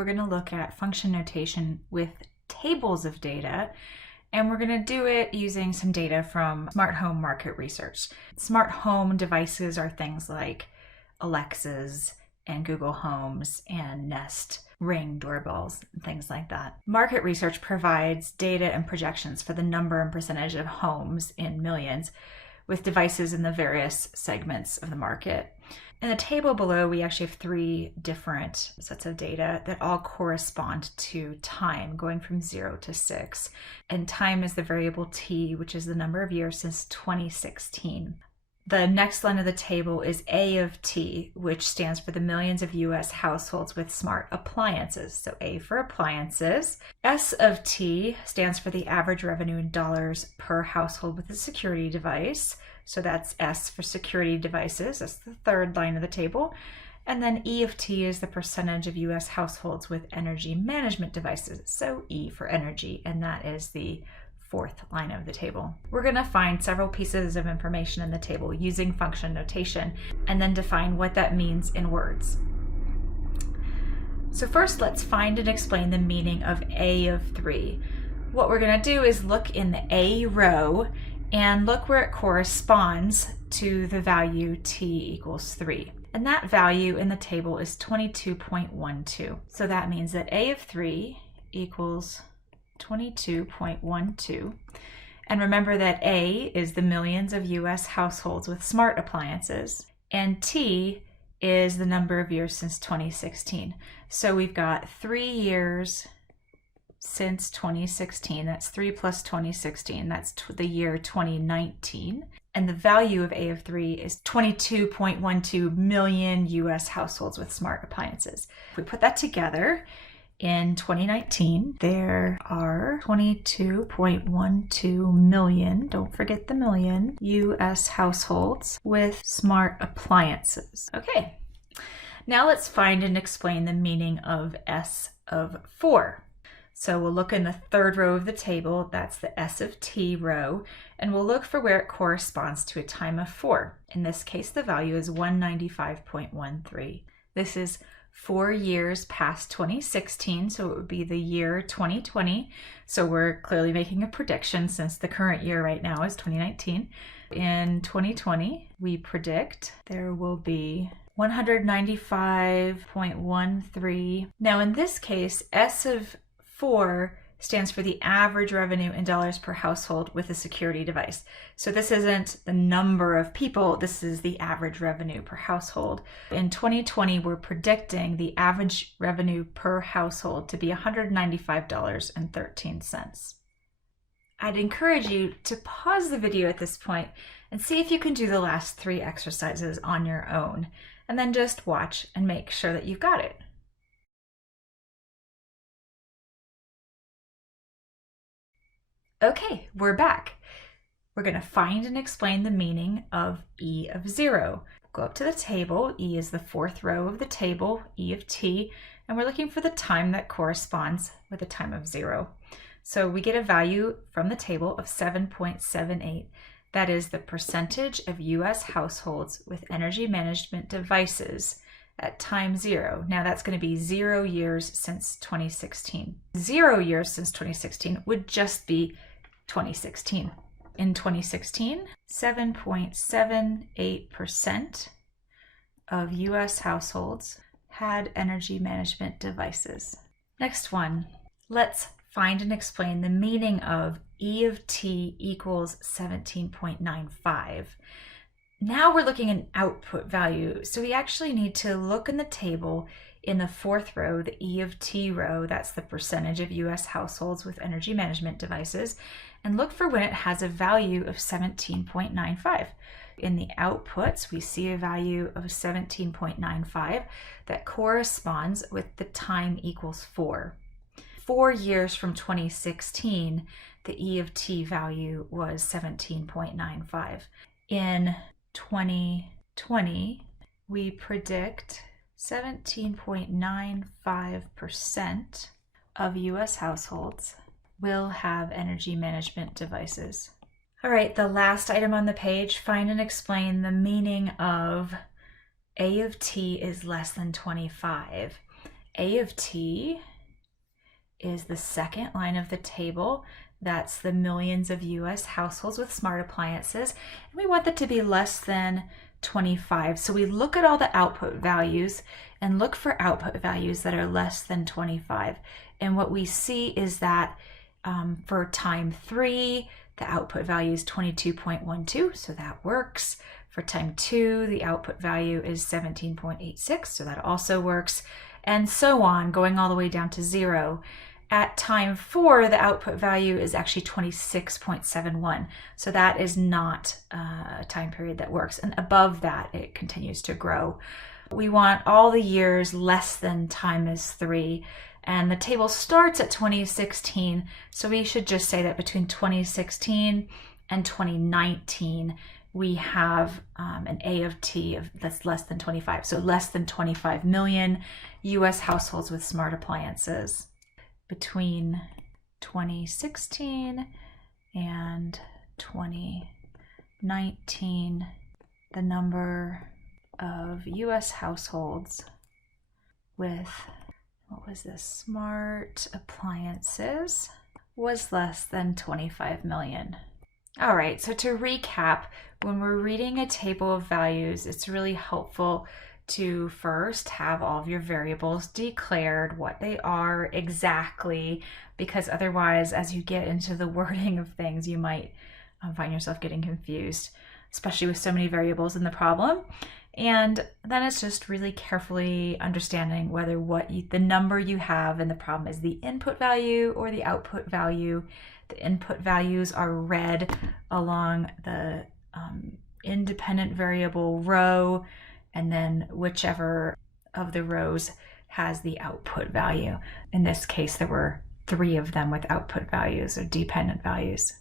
we're going to look at function notation with tables of data, and we're going to do it using some data from Smarthome market research. Smart home devices are things like Alexas and Google Homes and Nest Ring doorbells and things like that. Market research provides data and projections for the number and percentage of homes in millions with devices in the various segments of the market. In the table below, we actually have 3 different sets of data that all correspond to time, going from 0 to 6. And time is the variable t, which is the number of years since 2016. The next line of the table is A of T, which stands for the millions of US households with smart appliances. So A for appliances. S of T stands for the average revenue in dollars per household with a security device. So that's S for security devices. That's the 3rd line of the table. And then E of T is the percentage of US households with energy management devices. So E for energy, and that is the 4th line of the table. We're going to find several pieces of information in the table using function notation and then define what that means in words. So first, let's find and explain the meaning of A of 3. What we're going to do is look in the A row and look where it corresponds to the value t equals 3. And that value in the table is 22.12. So that means that A of 3 equals 22.12. And remember that A is the millions of US households with smart appliances, and T is the number of years since 2016. So we've got 3 years since 2016. That's 3 plus 2016. That's the year 2019. And the value of A of 3 is 22.12 million US households with smart appliances. If we put that together, in 2019, there are 22.12 million, don't forget the million, US households with smart appliances. Okay, now let's find and explain the meaning of S of 4. So we'll look in the 3rd row of the table, that's the S of T row, and we'll look for where it corresponds to a time of 4. In this case, the value is 195.13. This is 4 years past 2016, so it would be the year 2020. So we're clearly making a prediction since the current year right now is 2019. In 2020, we predict there will be 195.13. Now in this case, S of 4 stands for the average revenue in dollars per household with a security device. So this isn't the number of people, this is the average revenue per household. In 2020, we're predicting the average revenue per household to be $195.13. I'd encourage you to pause the video at this point and see if you can do the last 3 exercises on your own, and then just watch and make sure that you've got it. Okay, we're back. We're going to find and explain the meaning of E of 0. Go up to the table. E is the 4th row of the table, E of T, and we're looking for the time that corresponds with a time of 0. So we get a value from the table of 7.78. That is the percentage of US households with energy management devices at time 0. Now that's going to be 0 years since 2016. 0 years since 2016 would just be 2016. In 2016, 7.78% of US households had energy management devices. Next one, let's find and explain the meaning of E of T equals 17.95. Now we're looking at an output value, so we actually need to look in the table in the 4th row, the E of T row, that's the percentage of US households with energy management devices, and look for when it has a value of 17.95. In the outputs, we see a value of 17.95 that corresponds with the time equals 4. 4 years from 2016, the E of T value was 17.95. In 2020, we predict 17.95% of US households will have energy management devices. All right, the last item on the page, find and explain the meaning of A of T is less than 25. A of T is the second line of the table. That's the millions of US households with smart appliances. And we want that to be less than 25. So we look at all the output values and look for output values that are less than 25. And what we see is that for time 3, the output value is 22.12, so that works. For time 2, the output value is 17.86, so that also works. And so on, going all the way down to 0. At time 4, the output value is actually 26.71. So that is not a time period that works. And above that, it continues to grow. We want all the years less than time is 3. And the table starts at 2016. So we should just say that between 2016 and 2019, we have an A of T that's less than 25. So less than 25 million US households with smart appliances. Between 2016 and 2019, the number of US households with, smart appliances was less than 25 million. All right, so to recap, when we're reading a table of values, it's really helpful to first have all of your variables declared, what they are exactly, because otherwise, as you get into the wording of things, you might find yourself getting confused, especially with so many variables in the problem. And then it's just really carefully understanding whether the number you have in the problem is the input value or the output value. The input values are read along the independent variable row, and then whichever of the rows has the output value. In this case, there were 3 of them with output values or dependent values.